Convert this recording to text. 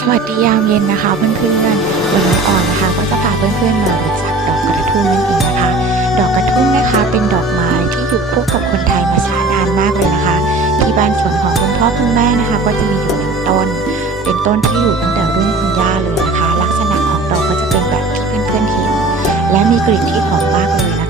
สวัสดียามเย็นนะคะเพื่อนๆวันนี้ออนนะคะ ก็จะพาเพื่อนๆมารู้จักดอกกระทุ่มนั่นเองนะคะ ดอกกระทุ่มนะคะเป็นดอกไม้ที่อยู่คู่กับคนไทยมาช้านานมากเลยนะคะ ที่บ้านสวนของคุณพ่อคุณแม่นะคะ ก็จะมีอยู่หนึ่งต้น เป็นต้นที่อยู่ตั้งแต่รุ่นคุณย่าเลยนะคะ ลักษณะของดอกก็จะเป็นแบบที่เพื่อนๆเห็นและมีกลิ่นที่หอมมากเลยนะคะ